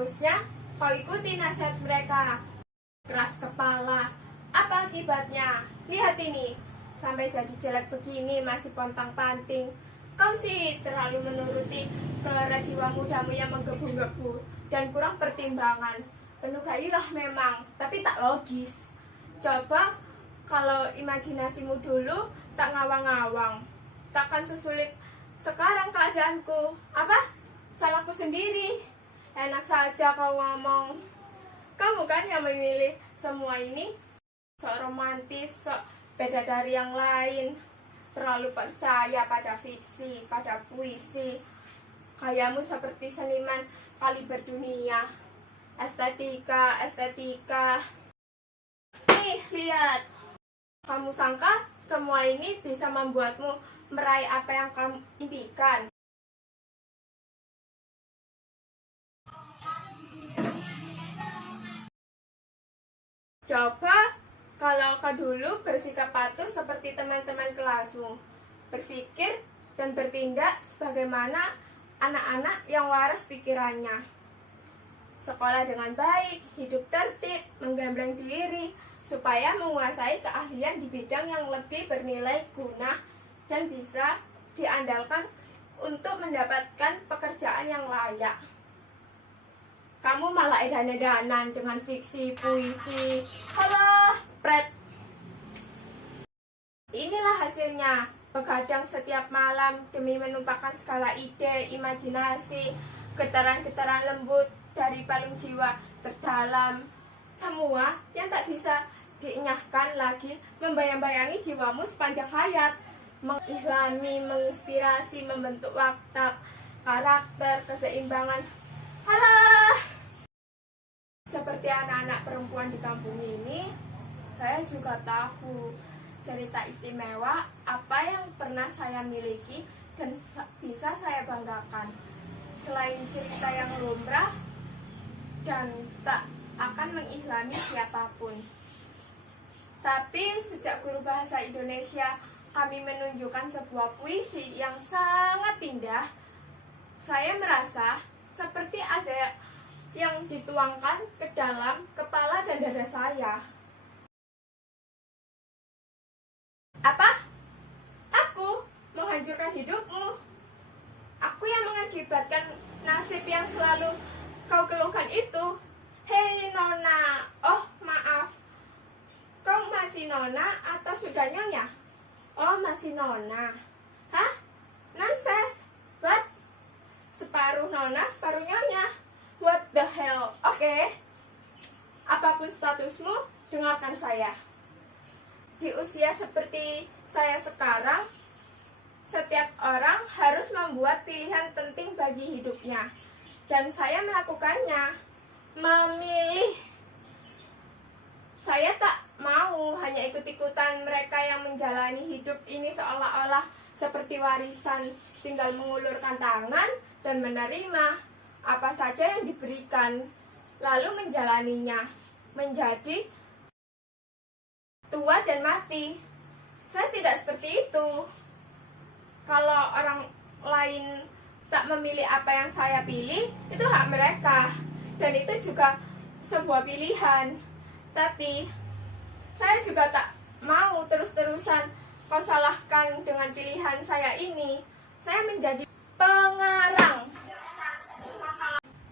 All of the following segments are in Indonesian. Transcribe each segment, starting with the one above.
Seharusnya kau ikuti nasihat mereka. Keras kepala. Apa akibatnya? Lihat ini. Sampai jadi jelek begini masih pontang-panting. Kau sih terlalu menuruti selera jiwa mudamu yang menggebu-gebu dan kurang pertimbangan. Penuh gairah memang, tapi tak logis. Coba kalau imajinasimu dulu tak ngawang-ngawang, takkan sesulit sekarang keadaanku. Apa? Salahku sendiri. Enak saja kau ngomong. Kamu kan yang memilih semua ini. Sok romantis, sok beda dari yang lain. Terlalu percaya pada fiksi, pada puisi. Kayamu seperti seniman kali berdunia. Estetika, estetika. Nih, lihat. Kamu sangka semua ini bisa membuatmu meraih apa yang kamu impikan? Coba kalau kau dulu bersikap patuh seperti teman-teman kelasmu, berpikir dan bertindak sebagaimana anak-anak yang waras pikirannya. Sekolah dengan baik, hidup tertib, menggembleng diri, supaya menguasai keahlian di bidang yang lebih bernilai guna dan bisa diandalkan untuk mendapatkan pekerjaan yang layak. Kamu malah edan-edanan dengan fiksi, puisi. Halah, pret. Inilah hasilnya, begadang setiap malam demi menumpahkan segala ide, imajinasi, getaran-getaran lembut dari palung jiwa terdalam. Semua yang tak bisa dienyahkan lagi membayang-bayangi jiwamu sepanjang hayat, mengihlami, menginspirasi, membentuk watak, karakter, keseimbangan. Halah! Seperti anak-anak perempuan di kampung ini, saya juga tahu cerita istimewa apa yang pernah saya miliki dan bisa saya banggakan. Selain cerita yang lumrah dan tak akan mengihlami siapapun. Tapi sejak guru bahasa Indonesia kami menunjukkan sebuah puisi yang sangat indah, saya merasa seperti ada yang dituangkan ke dalam kepala dan dada saya. Apa? Aku menghancurkan hidupmu. Aku yang mengakibatkan nasib yang selalu kau keluhkan itu. Hei Nona, oh maaf, kau masih Nona atau sudah Nyonya? Oh masih Nona. Hah? Nonsense. What? Separuh Nona, separuh Nyonya. What the hell? Oke. Apapun statusmu, dengarkan saya. Di usia seperti saya sekarang, setiap orang harus membuat pilihan penting bagi hidupnya. Dan saya melakukannya. Memilih. Saya tak mau hanya ikut-ikutan mereka yang menjalani hidup ini seolah-olah seperti warisan, tinggal mengulurkan tangan dan menerima apa saja yang diberikan, lalu menjalaninya, menjadi tua dan mati. Saya tidak seperti itu. Kalau orang lain tak memilih apa yang saya pilih, itu hak mereka. Dan itu juga sebuah pilihan. Tapi saya juga tak mau terus-terusan kau salahkan dengan pilihan saya ini. Saya menjadi pengarang.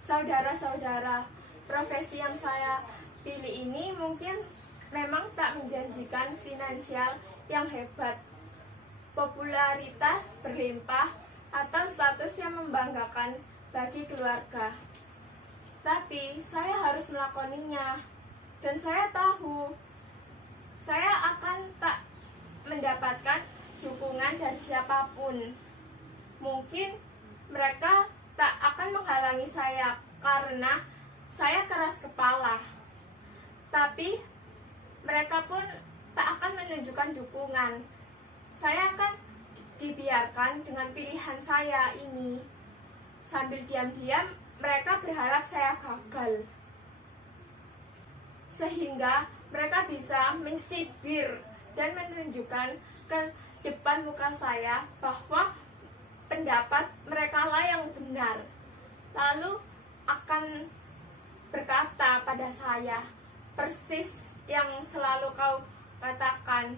Saudara-saudara, profesi yang saya pilih ini mungkin memang tak menjanjikan finansial yang hebat, popularitas berlimpah, atau status yang membanggakan bagi keluarga. Tapi saya harus melakoninya, dan saya tahu saya akan tak mendapatkan dukungan dari siapapun. Mungkin mereka tak akan menghalangi saya karena saya keras kepala. Tapi mereka pun tak akan menunjukkan dukungan. Saya akan dibiarkan dengan pilihan saya ini. Sambil diam-diam mereka berharap saya gagal. Sehingga mereka bisa mencibir dan menunjukkan ke depan muka saya bahwa pendapat mereka lah yang benar. Lalu akan berkata pada saya, persis yang selalu kau katakan.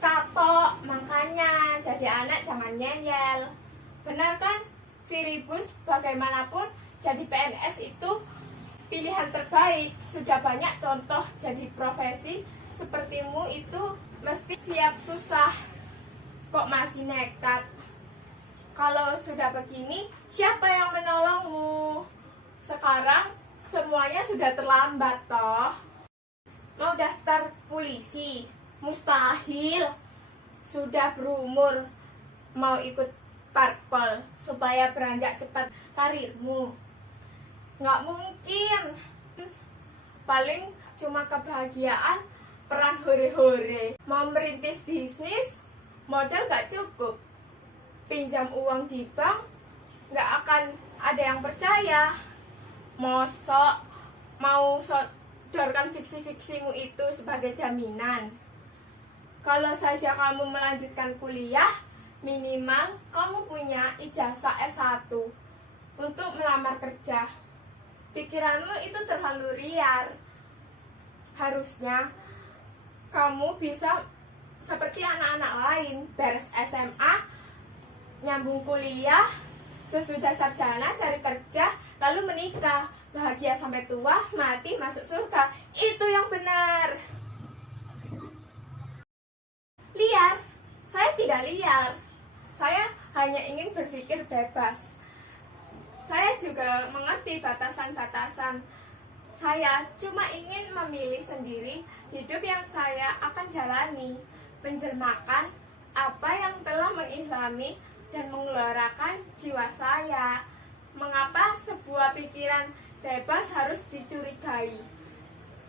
Kapok, makanya jadi anak jangan ngeyel. Benar kan, Viribus? Bagaimanapun jadi PNS itu pilihan terbaik. Sudah banyak contoh jadi profesi sepertimu itu mesti siap susah. Kok masih nekat? Kalau sudah begini, siapa yang menolongmu? Sekarang semuanya sudah terlambat toh. Mau daftar polisi? Mustahil. Sudah berumur, mau ikut parpol supaya beranjak cepat karirmu? Nggak mungkin. Paling cuma kebahagiaan peran hore-hore. Mau merintis bisnis, modal nggak cukup. Pinjam uang di bank, nggak akan ada yang percaya. Mosok mau sodorkan fiksi-fiksimu itu sebagai jaminan. Kalau saja kamu melanjutkan kuliah, minimal kamu punya ijazah S1 untuk melamar kerja. Pikiranmu itu terlalu liar. Harusnya kamu bisa seperti anak-anak lain, beres SMA, nyambung kuliah, sesudah sarjana cari kerja, lalu menikah, bahagia sampai tua, mati, masuk surga. Itu yang benar. Liar? Saya tidak liar. Saya hanya ingin berpikir bebas. Saya juga mengerti batasan-batasan. Saya cuma ingin memilih sendiri hidup yang saya akan jalani, menjelmakan apa yang telah mengilhami dan mengeluarkan jiwa saya. Mengapa sebuah pikiran bebas harus dicurigai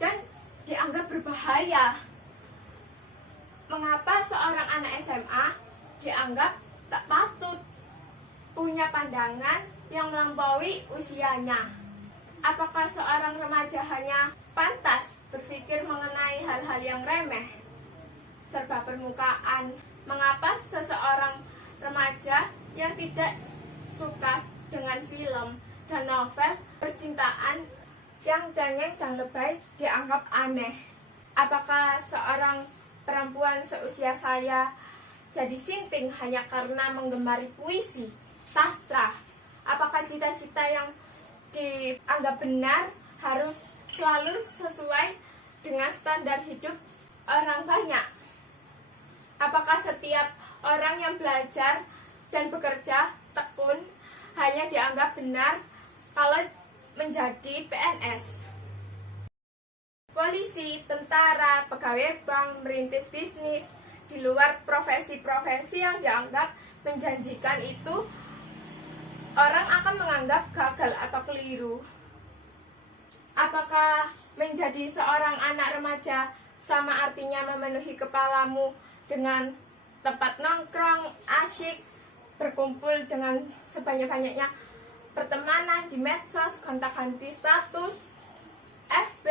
dan dianggap berbahaya? Mengapa seorang anak SMA dianggap tak patut, punya pandangan yang melampaui usianya? Apakah seorang remaja hanya pantas berpikir mengenai hal-hal yang remeh, serba permukaan? Mengapa seseorang remaja yang tidak suka dengan film dan novel percintaan yang cengeng dan lebay dianggap aneh? Apakah seorang perempuan seusia saya jadi sinting hanya karena menggemari puisi, sastra? Apakah cita-cita yang dianggap benar harus selalu sesuai dengan standar hidup orang banyak? Apakah setiap orang yang belajar dan bekerja tekun hanya dianggap benar kalau menjadi PNS? Polisi, tentara, pegawai bank, merintis bisnis, di luar profesi-profesi yang dianggap menjanjikan itu, orang akan menganggap gagal atau keliru. Apakah menjadi seorang anak remaja sama artinya memenuhi kepalamu dengan tempat nongkrong, asyik, berkumpul dengan sebanyak-banyaknya pertemanan di medsos, gonta-ganti status, FB,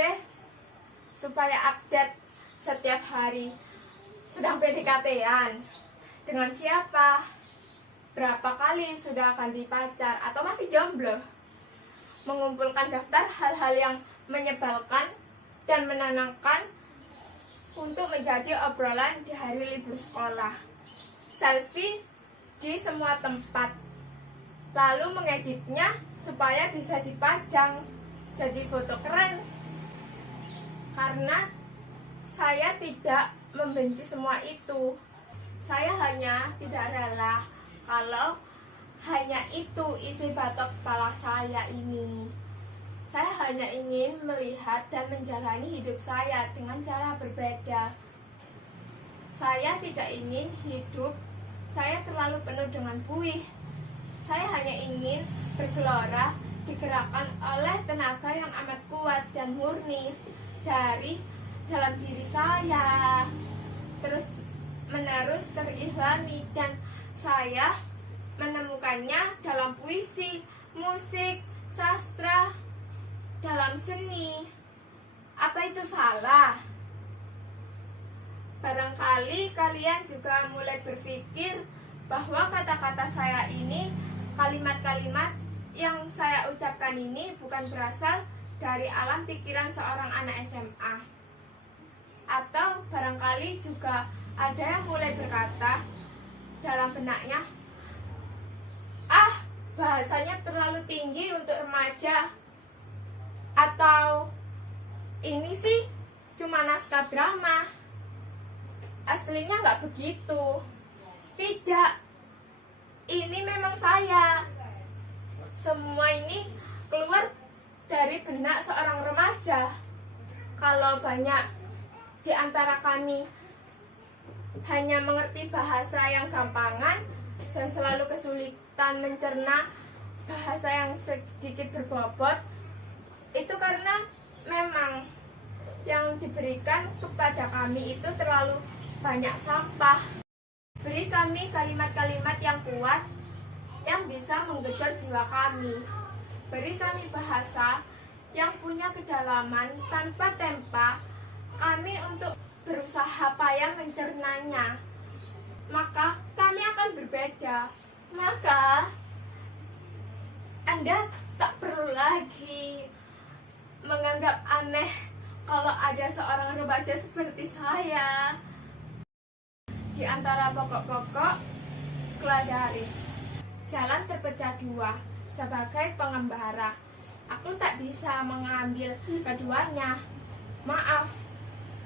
supaya update setiap hari? Sedang PDKT-an dengan siapa? Berapa kali sudah ganti pacar? Atau masih jomblo? Mengumpulkan daftar hal-hal yang menyebalkan dan menenangkan untuk menjadi obrolan di hari libur sekolah. Selfie di semua tempat, lalu mengeditnya supaya bisa dipajang jadi foto keren. Karena saya tidak membenci semua itu. Saya hanya tidak rela kalau hanya itu isi batok kepala saya ini. Saya hanya ingin melihat dan menjalani hidup saya dengan cara berbeda. Saya tidak ingin hidup saya terlalu penuh dengan buih. Saya hanya ingin bergelora digerakkan oleh tenaga yang amat kuat dan murni dari dalam diri saya, terus menerus terilhami, dan saya menemukannya dalam puisi, musik, sastra, dalam seni. Apa itu salah? Barangkali kalian juga mulai berpikir bahwa kata-kata saya ini kalimat-kalimat yang saya ucapkan ini bukan berasal dari alam pikiran seorang anak SMA. Atau barangkali juga ada yang mulai berkata dalam benaknya, bahasanya terlalu tinggi untuk remaja. Atau ini sih cuma naskah drama. Aslinya nggak begitu. Tidak, ini memang saya. Semua ini keluar dari benak seorang remaja. Kalau banyak di antara kami hanya mengerti bahasa yang gampangan dan selalu kesulitan mencerna bahasa yang sedikit berbobot, itu karena memang yang diberikan kepada kami itu terlalu banyak sampah. Beri kami kalimat-kalimat yang kuat yang bisa menggedor jiwa kami. Beri kami bahasa yang punya kedalaman tanpa tempa kami untuk berusaha payah mencernanya. Maka kami akan berbeda. Maka Anda tak perlu lagi menganggap aneh kalau ada seorang remaja seperti saya. Di antara pokok-pokok Kladaris, jalan terpecah dua. Sebagai pengembara, aku tak bisa mengambil keduanya. Maaf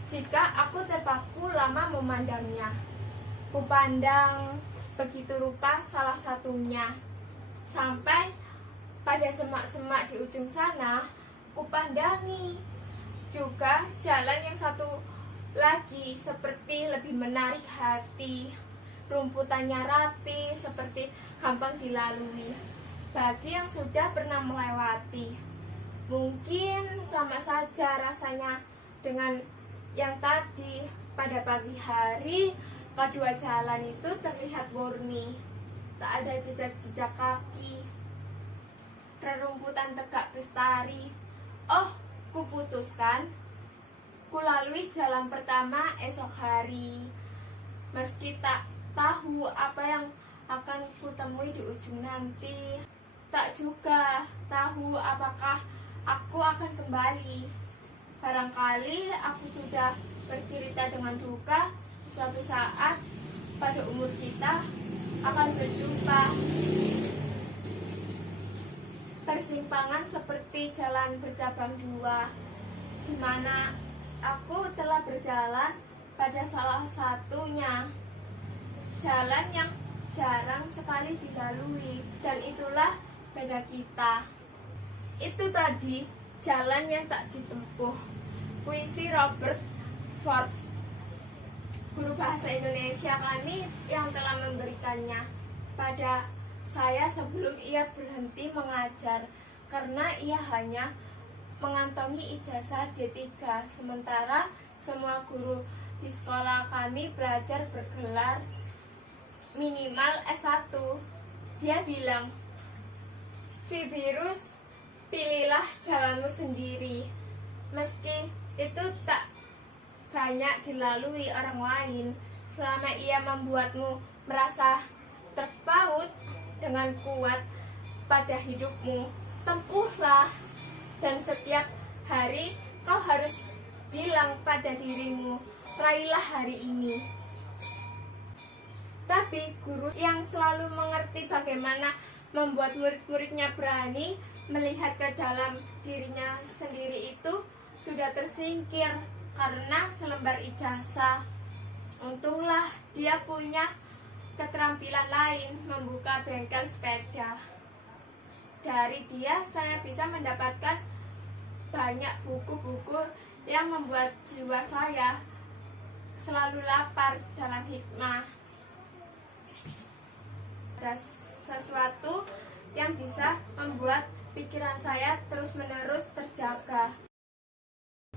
jika aku terpaku lama memandangnya. Kupandang begitu rupa salah satunya, sampai pada semak-semak di ujung sana kupandangi juga jalan yang satu lagi, seperti lebih menarik hati. Rumputannya rapi, seperti gampang dilalui bagi yang sudah pernah melewati. Mungkin sama saja rasanya dengan yang tadi. Pada pagi hari, kedua jalan itu terlihat murni, tak ada jejak-jejak kaki. Rerumputan tegak bestari. Oh, kuputuskan kulalui jalan pertama esok hari, meski tak tahu apa yang akan kutemui di ujung nanti. Tak juga tahu apakah aku akan kembali. Barangkali aku sudah bercerita dengan duka, suatu saat pada umur kita akan berjumpa. Persimpangan seperti jalan bercabang dua, di mana aku telah berjalan pada salah satunya. Jalan yang jarang sekali dilalui, dan itulah beda kita. Itu tadi jalan yang tak ditempuh. Puisi Robert Frost, guru bahasa Indonesia kami, yang telah memberikannya pada saya sebelum ia berhenti mengajar, karena ia hanya mengantongi ijazah D3, sementara semua guru di sekolah kami belajar bergelar minimal S1. Dia bilang, "Fibirus, pilihlah jalanmu sendiri, meski itu tak banyak dilalui orang lain. Selama ia membuatmu merasa terpaut dengan kuat pada hidupmu, tempuhlah. Dan setiap hari kau harus bilang pada dirimu, raihlah hari ini." Tapi guru yang selalu mengerti bagaimana membuat murid-muridnya berani melihat ke dalam dirinya sendiri itu sudah tersingkir karena selembar ijazah. Untunglah dia punya keterampilan lain, membuka bengkel sepeda. Dari dia saya bisa mendapatkan banyak buku-buku yang membuat jiwa saya selalu lapar dalam hikmah. Ada sesuatu yang bisa membuat pikiran saya terus-menerus terjaga.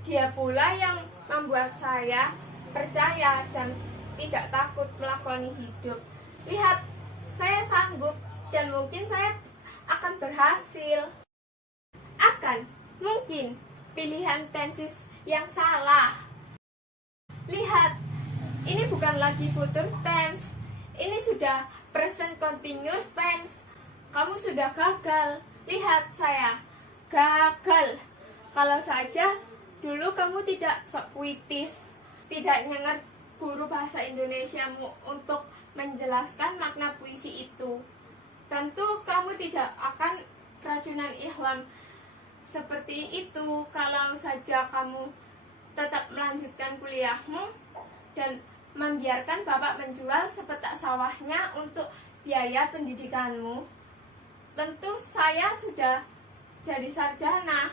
Dia pula yang membuat saya percaya dan tidak takut melakoni hidup. Lihat, saya sanggup dan mungkin saya akan berhasil. Akan mungkin pilihan tenses yang salah. Lihat, ini bukan lagi future tense, ini sudah present continuous tense. Kamu sudah gagal, Lihat saya, gagal. Kalau saja dulu kamu tidak sok puitis, tidak nyengat guru bahasa Indonesiamu untuk menjelaskan makna puisi itu, tentu kamu tidak akan keracunan ihlam seperti itu kalau saja kamu tetap melanjutkan kuliahmu dan membiarkan bapak menjual sepetak sawahnya untuk biaya pendidikanmu. Tentu saya sudah jadi sarjana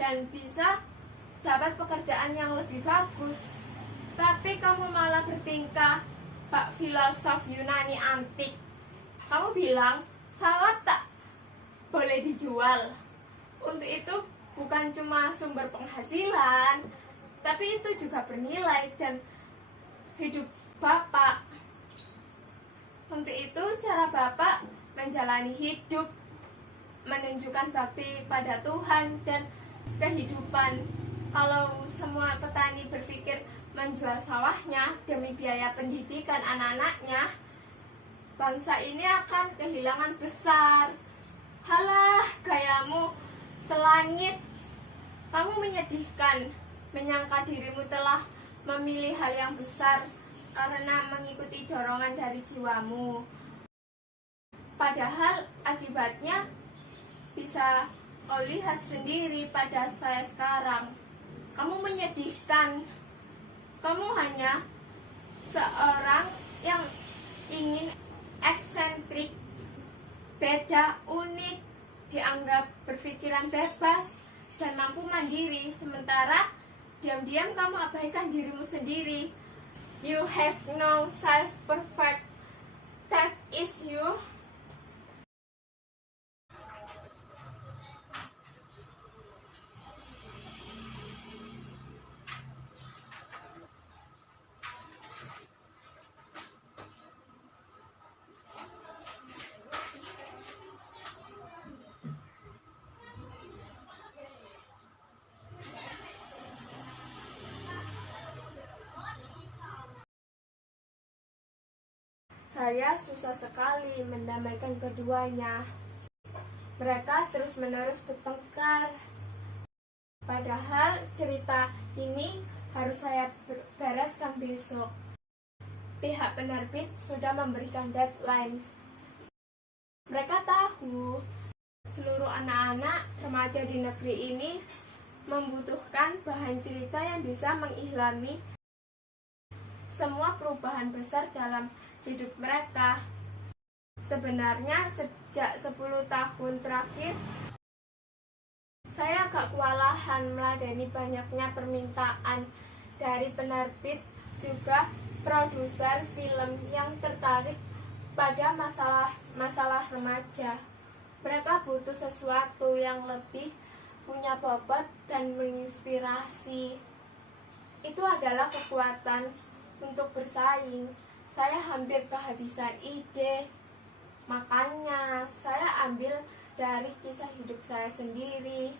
dan bisa dapat pekerjaan yang lebih bagus. Tapi kamu malah bertingkah Pak filosof Yunani antik. Kamu bilang sawah tak boleh dijual. Untuk itu bukan cuma sumber penghasilan, tapi itu juga bernilai dan hidup Bapak. Untuk itu cara Bapak menjalani hidup, menunjukkan bakti pada Tuhan dan kehidupan. Kalau semua petani berpikir menjual sawahnya demi biaya pendidikan anak-anaknya, bangsa ini akan kehilangan besar. Halah, gayamu selangit. Kamu menyedihkan, menyangka dirimu telah memilih hal yang besar karena mengikuti dorongan dari jiwamu. Padahal akibatnya bisa kau lihat sendiri pada saya sekarang. Kamu menyedihkan. Kamu hanya seorang yang ingin eksentrik, beda, unik, dianggap berpikiran bebas dan mampu mandiri, sementara diam-diam kamu abaikan dirimu sendiri. You have no self-perfect. That is you. Saya susah sekali mendamaikan keduanya. Mereka terus-menerus bertengkar. Padahal cerita ini harus saya bereskan besok. Pihak penerbit sudah memberikan deadline. Mereka tahu seluruh anak-anak remaja di negeri ini membutuhkan bahan cerita yang bisa mengihlami semua perubahan besar dalam hidup mereka. Sebenarnya sejak 10 tahun terakhir saya agak kewalahan meladeni banyaknya permintaan dari penerbit juga produser film yang tertarik pada masalah remaja. Mereka butuh sesuatu yang lebih punya bobot dan menginspirasi. Itu adalah kekuatan untuk bersaing. Saya hampir kehabisan ide, makanya saya ambil dari kisah hidup saya sendiri.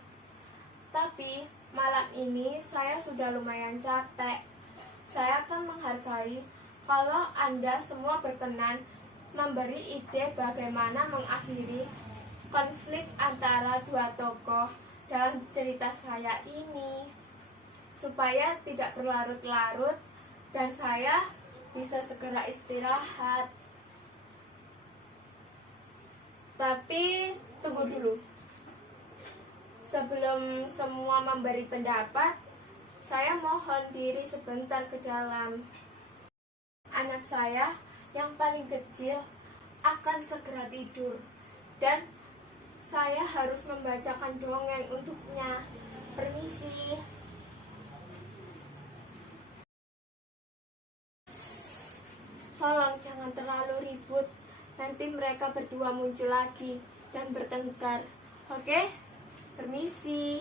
Tapi malam ini saya sudah lumayan capek. Saya akan menghargai kalau Anda semua berkenan memberi ide bagaimana mengakhiri konflik antara dua tokoh dalam cerita saya ini, supaya tidak berlarut-larut dan saya bisa segera istirahat. Tapi tunggu dulu. Sebelum semua memberi pendapat, saya mohon diri sebentar ke dalam. Anak saya yang paling kecil akan segera tidur dan saya harus membacakan dongeng untuknya. Permisi. Tolong jangan terlalu ribut, nanti mereka berdua muncul lagi dan bertengkar. Oke? Permisi.